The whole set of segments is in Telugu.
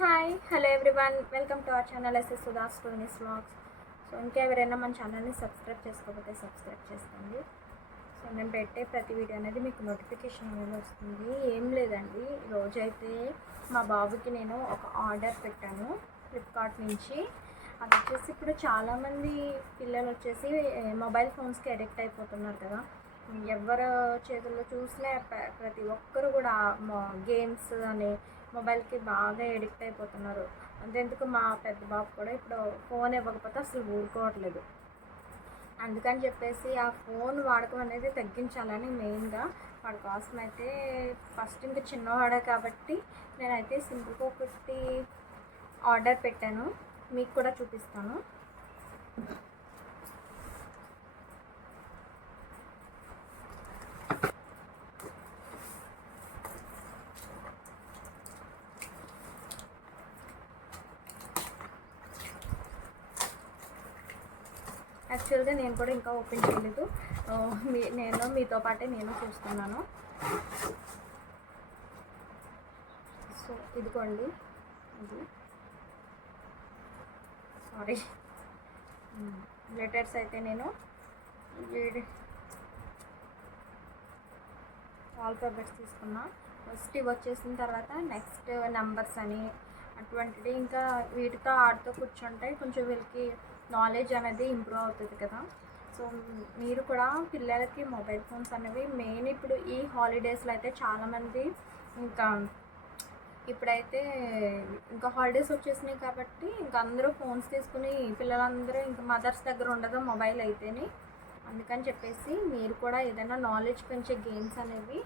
Hi hello everyone, welcome to our channel SS Sudha's Tony's vlogs. So ఇంకా ఎవరైనా మన ఛానల్ని సబ్స్క్రైబ్ చేసుకోకపోతే సబ్స్క్రైబ్ చేసుకోండి. సో నేను పెట్టే ప్రతి వీడియో అనేది మీకు నోటిఫికేషన్ అనేది వస్తుంది. ఏం లేదండి, రోజైతే మా బాబుకి నేను ఒక ఆర్డర్ పెట్టాను ఫ్లిప్కార్ట్ నుంచి. అది వచ్చేసి ఇప్పుడు చాలామంది పిల్లలు వచ్చేసి మొబైల్ ఫోన్స్కి అడిక్ట్ అయిపోతున్నారు కదా. ఎవరు చేతుల్లో చూసినా ప్రతి ఒక్కరు కూడా గేమ్స్ అని మొబైల్కి బాగా ఎడిక్ట్ అయిపోతున్నారు. అంతెందుకు మా పెద్ద బాబు కూడా ఇప్పుడు ఫోన్ ఇవ్వకపోతే అసలు ఊరుకోవట్లేదు. అందుకని చెప్పేసి ఆ ఫోన్ వాడకం అనేది తగ్గించాలని మెయిన్గా వాడి కోసం అయితే ఫస్ట్ ఇంకా చిన్నవాడే కాబట్టి నేనైతే సింపుల్గా ఒకటి ఆర్డర్ పెట్టాను, మీకు కూడా చూపిస్తాను. యాక్చువల్గా నేను కూడా ఇంకా ఓపెన్ చేయలేదు, నేను మీతో పాటే నేను చూస్తున్నాను. సో ఇదిగోండి, ఇది సారీ లెటర్స్ అయితే నేను ఆల్ఫాబెట్స్ తీసుకున్నా. ఫస్ట్ ఇవి వచ్చేసిన తర్వాత నెక్స్ట్ నెంబర్స్ అని అటువంటిది, ఇంకా వీటితో ఆడుతూ కూర్చుంటే కొంచెం వీళ్ళకి నాలెడ్జ్ అనేది ఇంప్రూవ్ అవుతుంది కదా. సో మీరు కూడా పిల్లలకి మొబైల్ ఫోన్స్ అనేవి మెయిన్ ఇప్పుడు ఈ హాలిడేస్లో అయితే చాలామంది ఇంకా ఇప్పుడైతే ఇంకా హాలిడేస్ వచ్చేసినాయి కాబట్టి ఇంకా అందరూ ఫోన్స్ తీసుకుని పిల్లలందరూ ఇంకా మదర్స్ దగ్గర ఉండదు మొబైల్ అయితేనే. అందుకని చెప్పేసి మీరు కూడా ఏదైనా నాలెడ్జ్ పెంచే గేమ్స్ అనేవి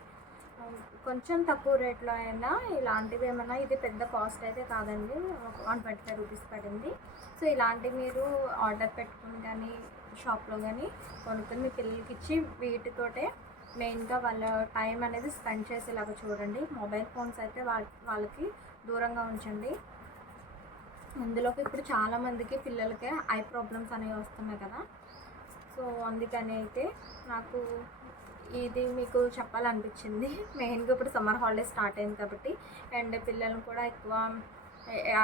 కొంచెం తక్కువ రేట్లో అయినా ఇలాంటివి ఏమైనా, ఇది పెద్ద కాస్ట్ అయితే కాదండి, 125 రూపీస్ పడింది. సో ఇలాంటివి మీరు ఆర్డర్ పెట్టుకుని కానీ షాప్లో కానీ కొనుక్కొని మీ పిల్లలకి ఇచ్చి వీటితోటే మెయిన్గా వాళ్ళ టైం అనేది స్పెండ్ చేసేలాగా చూడండి. మొబైల్ ఫోన్స్ అయితే వాళ్ళకి దూరంగా ఉంచండి. అందులోకి ఇప్పుడు చాలామందికి పిల్లలకి ఐ ప్రాబ్లమ్స్ అనేవి వస్తున్నాయి కదా. సో అందుకని అయితే నాకు ఇది మీకు చెప్పాలనిపించింది. మెయిన్గా ఇప్పుడు సమ్మర్ హాలిడేస్ స్టార్ట్ అయింది కాబట్టి అండ్ పిల్లలను కూడా ఎక్కువ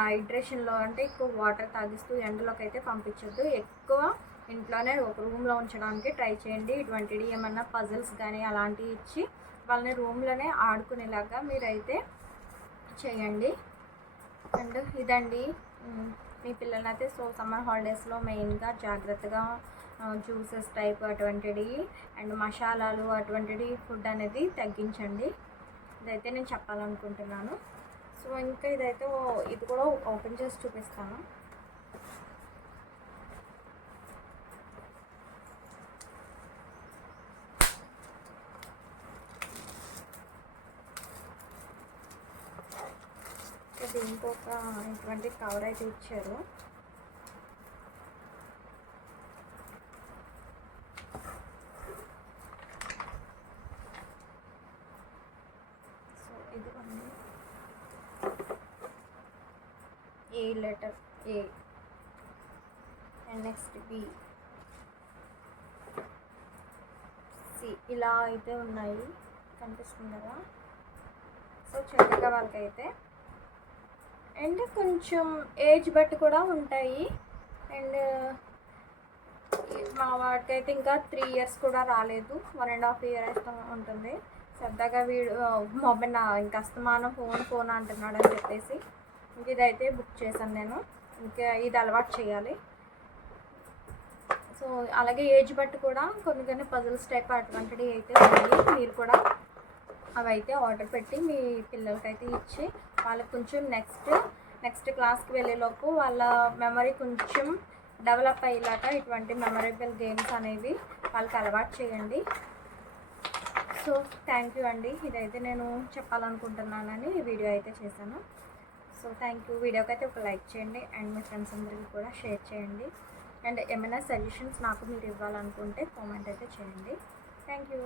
హైడ్రేషన్లో అంటే ఎక్కువ వాటర్ తాగిస్తూ ఎండలోకి అయితే పంపించొద్దు. ఎక్కువ ఇంట్లోనే ఒక రూమ్లో ఉంచడానికి ట్రై చేయండి. ఇటువంటివి ఏమన్నా పజిల్స్ కానీ అలాంటివి ఇచ్చి వాళ్ళని రూమ్లోనే ఆడుకునేలాగా మీరైతే చేయండి. అండ్ ఇదండి మీ పిల్లలైతే సో సమ్మర్ హాలిడేస్లో మెయిన్గా జాగ్రత్తగా జ్యూసెస్ టైప్ అటువంటివి అండ్ మసాలాలు అటువంటివి ఫుడ్ అనేది తగ్గించండి. ఇదైతే నేను చెప్పాలనుకుంటున్నాను. సో ఇంకా ఇదైతే ఇది కూడా ఓపెన్ చేసి చూపిస్తాను. దీనికి ఒక ఇటువంటి కవర్ అయితే ఇచ్చారు. సో ఇది a letter A and next B C ఇలా అయితే ఉన్నాయి, కనిపిస్తుంది కదా. సో చక్కగా వాళ్ళకైతే అండ్ కొంచెం ఏజ్ బట్టి కూడా ఉంటాయి. అండ్ మా వాడికి అయితే ఇంకా 3 years కూడా రాలేదు, 1.5 year అయితే ఉంటుంది. సరదాగా వీడు మొబైల్ ఇంకా అస్తమానం ఫోన్ అంటున్నాడు అని చెప్పేసి ఇంక ఇదైతే బుక్ చేశాను నేను. ఇంకా ఇది అలవాటు చేయాలి. సో అలాగే ఏజ్ బట్టి కూడా కొన్ని పజిల్స్ టైప్ అటువంటివి అయితే ఉన్నాయి. మీరు కూడా అవి అయితే ఆర్డర్ పెట్టి మీ పిల్లలకైతే ఇచ్చి వాళ్ళకి కొంచెం నెక్స్ట్ క్లాస్కి వెళ్ళేలోపు వాళ్ళ మెమరీ కొంచెం డెవలప్ అయ్యేలాగా ఇటువంటి మెమరబుల్ గేమ్స్ అనేవి వాళ్ళకి అలవాటు చేయండి. సో థ్యాంక్ యూ అండి, ఇదైతే నేను చెప్పాలనుకుంటున్నానని ఈ వీడియో అయితే చేశాను. So thank you. వీడియోకి అయితే ఒక లైక్ చేయండి అండ్ మీ ఫ్రెండ్స్ అందరికీ కూడా షేర్ చేయండి. అండ్ ఏమైనా సజెషన్స్ నాకు మీరు ఇవ్వాలనుకుంటే కామెంట్ అయితే చేయండి. Thank you.